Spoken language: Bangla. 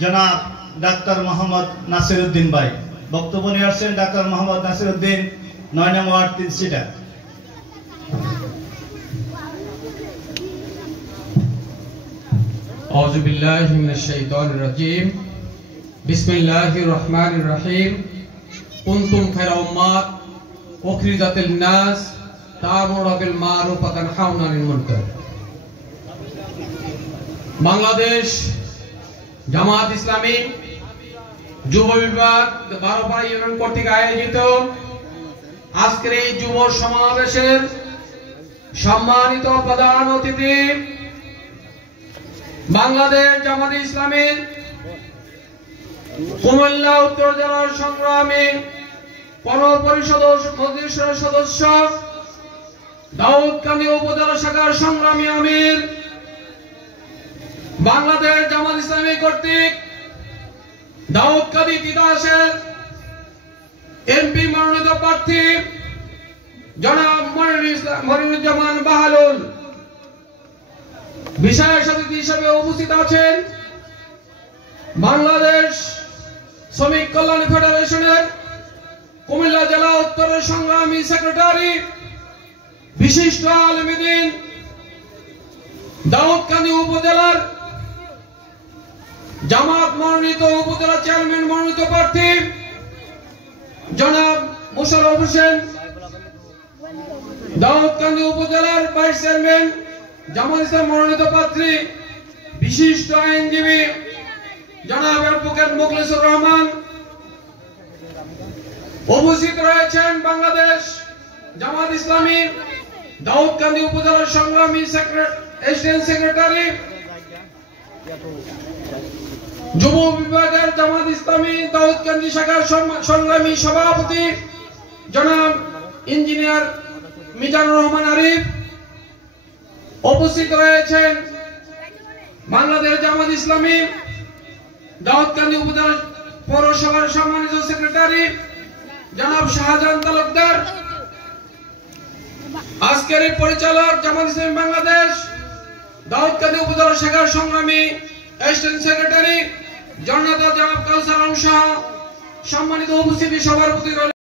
জনাব ডাক্তার মোহাম্মদ নাসিরউদ্দিন ভাই বক্তব্য নিয়ে আসছেন। ডাক্তার মোহাম্মদ নাসিরউদ্দিন, 9 নং ওয়ার্ড, 3 সিটা। আউযু বিল্লাহি মিনাশ শাইতানির রাজীম। বিসমিল্লাহির রহমানির রহিম। কুনতুম খায়রা উম্মাত উখরিজাত লিন-নাস তা'মুরুনা বিল মা'রুফ ওয়া তানহাউনা আনিল মুনকার। বাংলাদেশ জামাত ইসলামী যুব বিভাগ 12 ইউনিয়ন কর্তৃক আয়োজিত আজকের এই যুব সমাবেশের সম্মানিত প্রধান অতিথি বাংলাদেশ জামাত ইসলামীর কুমিল্লা উত্তর জেলার সংগ্রামী গণপরিষদ মজলিসের সদস্য, দাউদকান্দি উপজেলা শাখার সংগ্রামী আমির, বাংলাদেশ জামাত ইসলামী কর্তৃক দাউদকান্দি তিতাসের এমপি মনোনীত প্রার্থী জনাব মনিরুজ্জামান বাহালুল, বিশেষ অতিথি হিসেবে উপস্থিত আছেন বাংলাদেশ শ্রমিক কল্যাণ ফেডারেশনের কুমিল্লা জেলা উত্তরের সংগ্রামী সেক্রেটারি, বিশিষ্ট আলেমে দ্বীন, দাউদকান্দি উপজেলার জামাত মনোনীত উপজেলা চেয়ারম্যান মনোনীত প্রার্থী জনাব মোশাররফ হোসেন, দাউদকান্দি উপজেলার ভাইস চেয়ারম্যান জামাত ইসলাম মনোনীত প্রার্থী, বিশিষ্ট আইনজীবী জনাব অ্যাডভোকেট মোখলেসুর রহমান। উপস্থিত রয়েছেন বাংলাদেশ জামাত ইসলামী দাউদকান্দি উপজেলার সংগ্রামী অ্যাসিস্ট্যান্ট সেক্রেটারি, যুব বিভাগের জামাত ইসলামী দাউদকান্দি শাখার সংগ্রামী সভাপতি জনাব ইঞ্জিনিয়ার মিজানুর রহমান আরিফ। উপস্থিত রয়েছেন বাংলাদেশ জামাত ইসলামী দাউদকান্দি উপজেলা পৌরসভার সম্মানিত সেক্রেটারি জনাব শাহজাহান তালুকদার। আজকের এই পরিচালক জামাত ইসলামী বাংলাদেশ দাউদকান্দি উপজেলা শাখার সংগ্রামী অ্যাসিস্ট্যান্ট সেক্রেটারি জননেতা জনাব কাউসার আলম সহ সম্মানিত উপস্থিতি সভার প্রতি